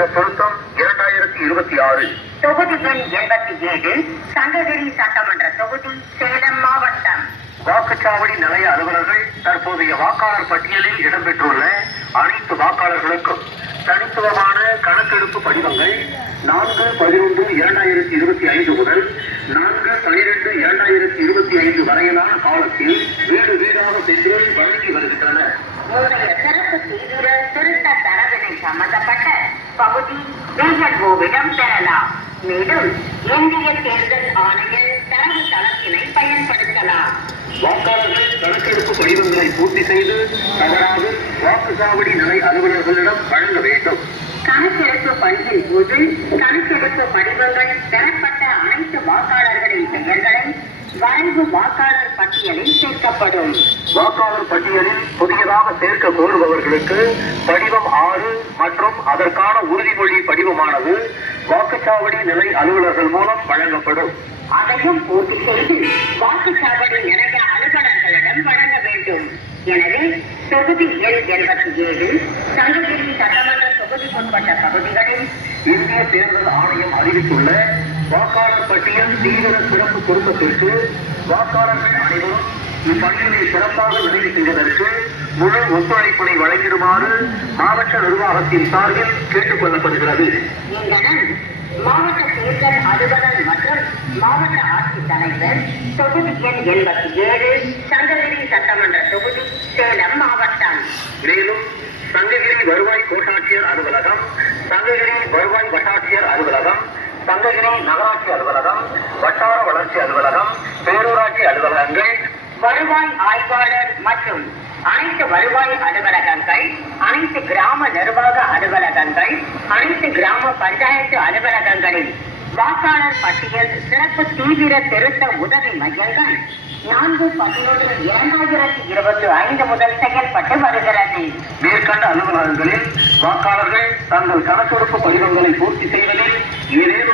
தீவிர திருத்தம் 2026 தொகுதி எண் 87 சங்ககிரி சட்டமன்ற தொகுதி சேலம் மாவட்டம். வாக்குச்சாவடி நிலைய அலுவலர்கள் தற்போதைய வாக்காளர் பட்டியலில் இடம்பெற்றுள்ள அனைத்து வாக்காளர்களுக்கும் தனித்துவமான கணக்கெடுப்பு படிவங்கள் 4/11/2025 முதல் 4/12/2025 வரையிலான காலத்தில் வீடு வீடாக சென்று வழங்கி வருகின்றன. சிறப்பு தீவிர திருத்த தரவினை சம்பந்தப்பட்ட பகுதி பிஎல்ஓவிடம் பெறலாம். மேலும் இந்திய தேர்தல் ஆணைய தரவு தளத்தினை பயன்படுத்தலாம். வாக்காளர்கள் கணக்கெடுப்பு படிவங்களை பூர்த்தி செய்து தவறாது வாக்குச்சாவடி நிலை அலுவலர்களிடம் வழங்க வேண்டும். கணக்கெடுப்பு பணியின் போது கணக்கெடுப்பு படிவங்கள் பெறப்பட்ட அனைத்து வாக்காளர்களின் பெயர்களை வரைவு வாக்காளர் பட்டியலில் சேர்க்கப்படும். வாக்காளர் பட்டியலில் புதியதாக சேர்க்க கோருபவர்களுக்கு படிவம் 6 மற்றும் அதற்கான உறுதிமொழி படிவமானது வாக்குச்சாவடி நிலை அலுவலர்கள் மூலம் வழங்கப்படும். அதையும் பூர்த்தி செய்து வாக்குச்சாவடி நிலைய அலுவலர்களிடம் வழங்க வேண்டும். எனவே தொகுதி எண் 87 சங்ககிரி சட்டமன்ற தொகுதிக்குட்பட்ட பகுதிகளில் இந்திய தேர்தல் ஆணையம் அறிவித்துள்ள வாக்காளர் பட்டியல் தீவிர சிறப்பு திருத்தத்திற்கு வாக்காளர்கள் அனைவரும் இப்பணிகளை சிறப்பாக நிறைவு செய்வதற்கு முழு ஒத்துழைப்பினை வழங்கிடுமாறு மாவட்ட நிர்வாகத்தின் சார்பில் கேட்டுக் கொள்ளப்படுகிறது. மாவட்ட தேர்தல் அலுவலர் மற்றும் மாவட்ட ஆட்சித்தலைவர் தொகுதி எண் 87 சங்ககிரி சட்டமன்ற தொகுதி சேலம் மாவட்டம். மேலும் சங்ககிரி வருவாய் கோட்டாட்சியர் அலுவலகம், சங்ககிரி வருவாய் வட்டாட்சியர் அலுவலகம், சங்ககிரி நகராட்சி அலுவலகம், வட்டார வளர்ச்சி அலுவலகம், பேரூராட்சி அலுவலகங்கள், வருவாய் ஆய்வாளர் மற்றும் அனைத்து வருவாய் அலுவலகங்கள், அனைத்து கிராம நிர்வாக அலுவலகங்கள், அனைத்து கிராம பஞ்சாயத்து அலுவலகங்களில் வாக்காளர் பட்டியல் சிறப்பு தீவிர திருத்த உதவி மையங்கள் 4/11/2025 முதல் செயல்பட்டு வருகிறது. மேற்கண்ட அலுவலகங்களில் வாக்காளர்கள் தங்கள் கணக்கெடுப்பு படிவங்களை பூர்த்தி செய்வதில் ஏதேனும்